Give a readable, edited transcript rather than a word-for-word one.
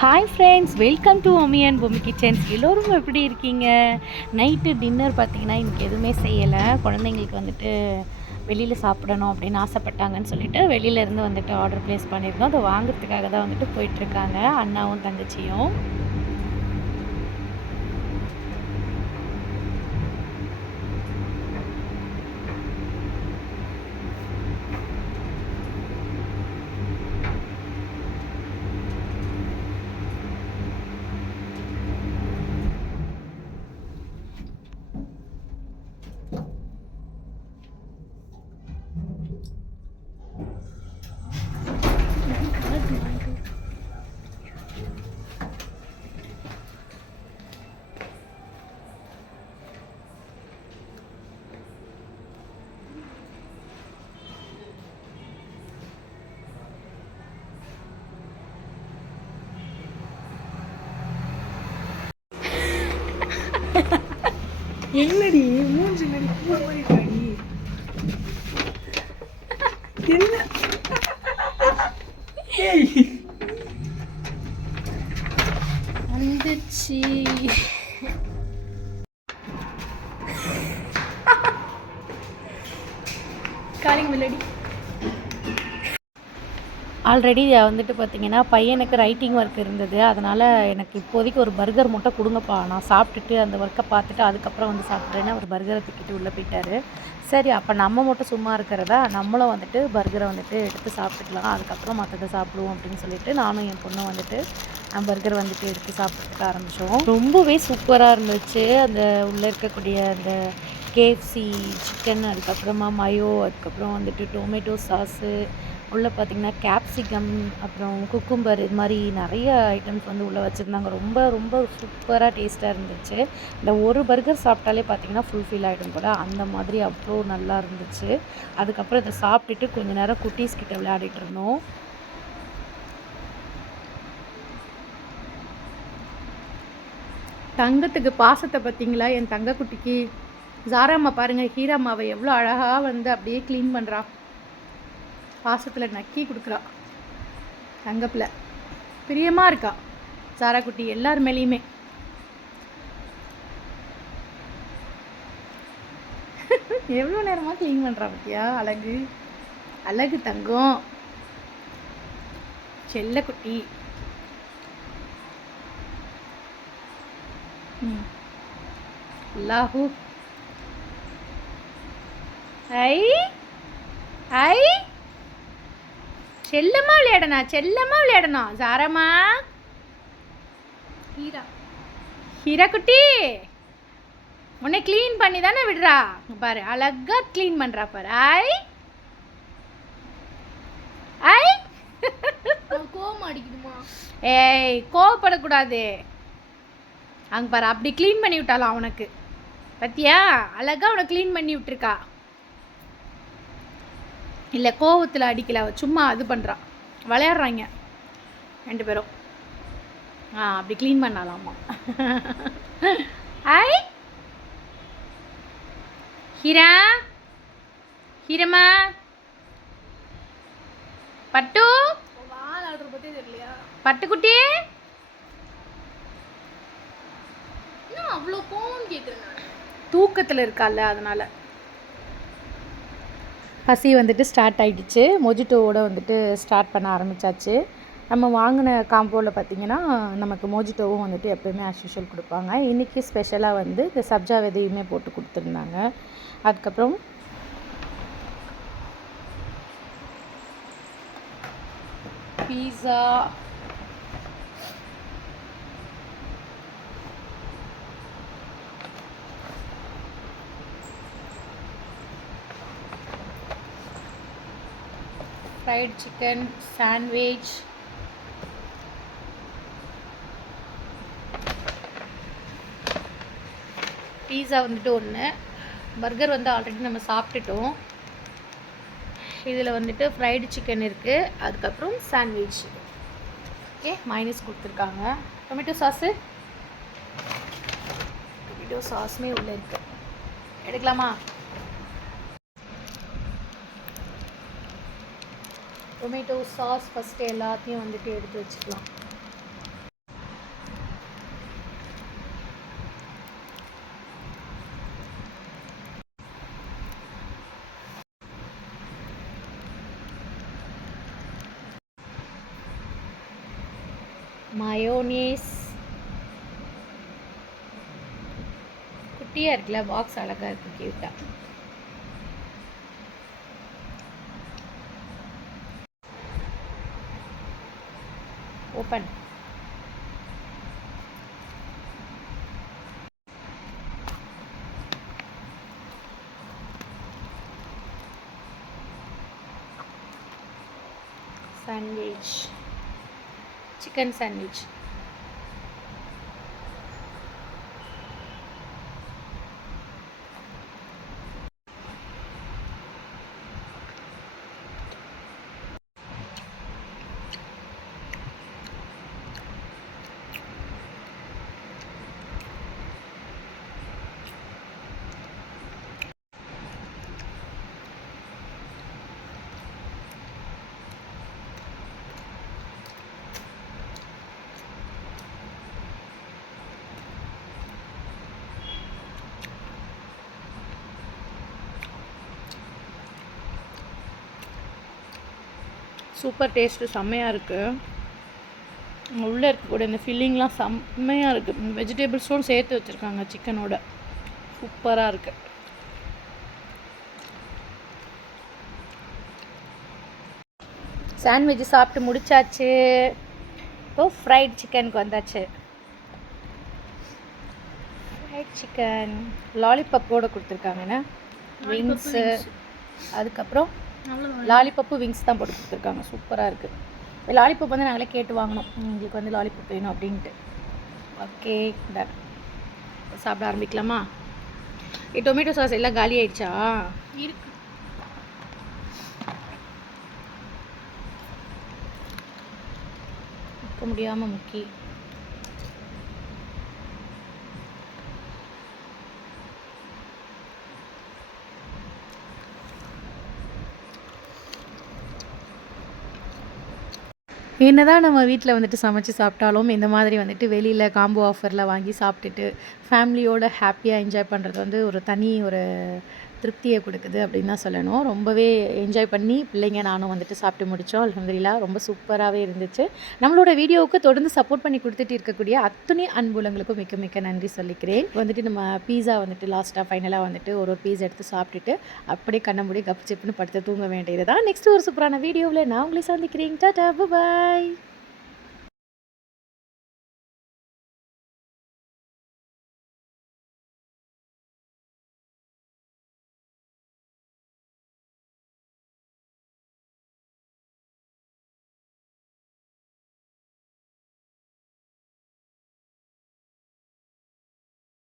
Hi friends, welcome to mummy and Bommi kitchens. எல்லோரும் எப்படி இருக்கீங்க? நைட்டு டின்னர் பார்த்திங்கன்னா இன்றைக்கி எதுவுமே செய்யலை. குழந்தைங்களுக்கு வந்துட்டு வெளியில் சாப்பிடணும் அப்படின்னு ஆசைப்பட்டாங்கன்னு சொல்லிட்டு வெளியிலேருந்து வந்துட்டு ஆர்டர் ப்ளேஸ் பண்ணியிருந்தோம். அதை வாங்குறதுக்காக தான் வந்துட்டு போயிட்டுருக்காங்க அண்ணாவும் தங்கச்சியும். என்னடி மூஞ்சி நடி பூ மாதிரி இருக்காடி? என்ன வந்துச்சு. காலிங் வில்லடி. ஆல்ரெடி வந்துட்டு பார்த்திங்கன்னா பையனுக்கு ரைட்டிங் ஒர்க் இருந்தது. அதனால் எனக்கு இப்போதைக்கு ஒரு பர்கர் மட்டும் கொடுங்கப்பா, நான் சாப்பிட்டுட்டு அந்த ஒர்க்கை பார்த்துட்டு அதுக்கப்புறம் வந்து சாப்பிட்றேன்னு அவர் பர்கரை தூக்கிட்டு உள்ளே போயிட்டார். சரி, அப்போ நம்ம மட்டும் சும்மா இருக்கிறதா, நம்மளும் வந்துட்டு பர்கரை வந்துட்டு எடுத்து சாப்பிட்டுக்கலாம், அதுக்கப்புறம் மற்றதை சாப்பிடுவோம் அப்படின்னு சொல்லிட்டு நானும் என் பொண்ணும் வந்துட்டு பர்கர் வந்துட்டு எடுத்து சாப்பிட்றதுக்கு ஆரம்பித்தோம். ரொம்பவே சூப்பராக இருந்துச்சு. அந்த உள்ளே இருக்கக்கூடிய அந்த கேஎஃப்சி சிக்கன், அதுக்கப்புறமா மயோ, அதுக்கப்புறம் வந்துட்டு டொமேட்டோ சாஸு, உள்ளே பார்த்திங்கன்னா கேப்சிகம், அப்புறம் குக்கும்பர், இது மாதிரி நிறைய ஐட்டம்ஸ் வந்து உள்ளே வச்சுருந்தாங்க. ரொம்ப ரொம்ப சூப்பராக டேஸ்ட்டாக இருந்துச்சு. இந்த ஒரு பர்கர் சாப்பிட்டாலே பார்த்திங்கன்னா ஃபுல்ஃபில் ஆகிடும் கூட, அந்த மாதிரி அவ்வளோ நல்லா இருந்துச்சு. அதுக்கப்புறம் இதை சாப்பிட்டுட்டு கொஞ்சம் நேரம் குட்டீஸ் கிட்ட விளையாடிட்டு இருந்தோம். தங்கத்துக்கு பாசத்தை பார்த்தீங்களா? என் தங்க குட்டிக்கு ஜாராம்மா பாருங்கள், ஹீராம்மாவை எவ்வளோ அழகாக வந்து அப்படியே க்ளீன் பண்ணுறா. பாசத்தில் நக்கி கொடுக்குறா. தங்கப்பில் பிரியமாக இருக்கா சாரா குட்டி எல்லார் மேலேயுமே. எவ்வளோ நேரமாக க்ளீன் பண்ணுறா பத்தியா? அழகு அழகு தங்கம் செல்ல குட்டி. அல்லாஹூ. ஐ ஐ செல்லம்மா விளையாடணும் ஜாரம்மா. ஹீரா குட்டி உன்னை க்ளீன் பண்ணி தானே விடுறா பாரு, அழகா க்ளீன் பண்ணுறா பாரு. ஐ ஐ கோவம் அடிக்குதுமா? ஏய், கோவப்படக்கூடாது. அங்கே பாரு, அப்படி க்ளீன் பண்ணி விட்டாலும் அவனுக்கு பத்தியா? அழகா அவனை க்ளீன் பண்ணி விட்டுருக்கா. இல்லை, கோவத்தில் அடிக்கல, சும்மா இது பண்ணுறான், விளையாடுறாங்க ரெண்டு பேரும். அப்படி க்ளீன் பண்ணலாமா? ஐ ஹீரா, ஹீரம்மா, பட்டு பற்றி தெரியலையா? பட்டுக்குட்டி அவ்வளோ கோவம் கேட்குறேன். தூக்கத்தில் இருக்கால, அதனால். பசி வந்துட்டு ஸ்டார்ட் ஆகிடுச்சு. மொஜிட்டோவோட வந்துட்டு ஸ்டார்ட் பண்ண ஆரம்பித்தாச்சு. நம்ம வாங்கின காம்போவில் பார்த்திங்கன்னா நமக்கு மொஜிட்டோவும் வந்துட்டு எப்போயுமே ஆஸ் யூஷுவல் கொடுப்பாங்க. இன்றைக்கி ஸ்பெஷலாக வந்து இந்த சப்ஜா விதையுமே போட்டு கொடுத்துருந்தாங்க. அதுக்கப்புறம் பீஸா, ஃப்ரைட் சிக்கன், சாண்ட்விச், பீஸா வந்துட்டு ஒன்று, பர்கர் வந்து ஆல்ரெடி நம்ம சாப்பிட்டுட்டோம். இதில் வந்துட்டு ஃப்ரைடு சிக்கன் இருக்குது, அதுக்கப்புறம் சாண்ட்விச். ஓகே, மைனஸ் கொடுத்துருக்காங்க. டொமேட்டோ சாஸுமே உள்ளே இருக்குது. எடுக்கலாமா? டொமேட்டோ சாஸ் ஃபஸ்ட்டு எல்லாத்தையும் வந்துட்டு எடுத்து வச்சுக்கலாம். மயோனீஸ் குட்டியாக இருக்குல்ல, பாக்ஸ் அழகாக இருக்குது, க்யூட்டாக. Open. Sandwich, chicken sandwich. Super taste, செம்மையாக இருக்குது. உள்ளே இருக்கக்கூடிய இந்த ஃபில்லிங்லாம் செம்மையாக இருக்குது. வெஜிடபிள்ஸும் சேர்த்து வச்சுருக்காங்க சிக்கனோட. சூப்பராக இருக்குது. சாண்ட்விச் சாப்பிட்டு முடிச்சாச்சு. இப்போ ஃப்ரைட் சிக்கனுக்கு வந்தாச்சு. ஃப்ரைட் சிக்கன் லாலிபப்போடு கொடுத்துருக்காங்கண்ணா. விங்ஸு, அதுக்கப்புறம் லாலிபப்பு விங்ஸ் தான் போட்டு கொடுத்துருக்காங்க. சூப்பராக இருக்குது. லாலிபப் வந்து நாங்களே கேட்டு வாங்கினோம், எங்களுக்கு வந்து லாலிபப் வேணும் அப்படின்ட்டு. Okay, done. சாப்பிட ஆரம்பிக்கலாமா? டொமேட்டோ சாஸ் எல்லாம் காலி ஆயிடுச்சா? இருக்கு. முக்க முடியாமல் முக்கி என்னதான் நம்ம வீட்டில் வந்துட்டு சமைச்சு சாப்பிட்டாலும் இந்த மாதிரி வந்துட்டு வெளியில் காம்போ ஆஃபரில் வாங்கி சாப்பிட்டுட்டு ஃபேமிலியோட ஹாப்பியாக என்ஜாய் பண்ணுறது வந்து ஒரு தனி ஒரு திருப்தியை கொடுக்குது அப்படின்னு தான் சொல்லணும். ரொம்பவே என்ஜாய் பண்ணி பிள்ளைங்க நானும் வந்துட்டு சாப்பிட்டு முடித்தோம். அல்ஹம்துலில்லாஹ் ரொம்ப சூப்பராகவே இருந்துச்சு. நம்மளோட வீடியோவுக்கு தொடர்ந்து சப்போர்ட் பண்ணி கொடுத்துட்டு இருக்கக்கூடிய அத்தனை அன்புலங்களுக்கும் மிக்க மிக்க நன்றி சொல்லிக்கிறேன். வந்துட்டு நம்ம பீஸா வந்துட்டு லாஸ்ட்டாக ஃபைனலாக வந்துட்டு ஒரு பீஸ் எடுத்து சாப்பிட்டுட்டு அப்படியே கண்ண மூடி கப்பு சிப்புன்னு படுத்து தூங்க வேண்டியது தான். நெக்ஸ்ட் ஒரு சூப்பரான வீடியோவில் நான் உங்களை சந்திக்கிறேன். டாடா, பாய்.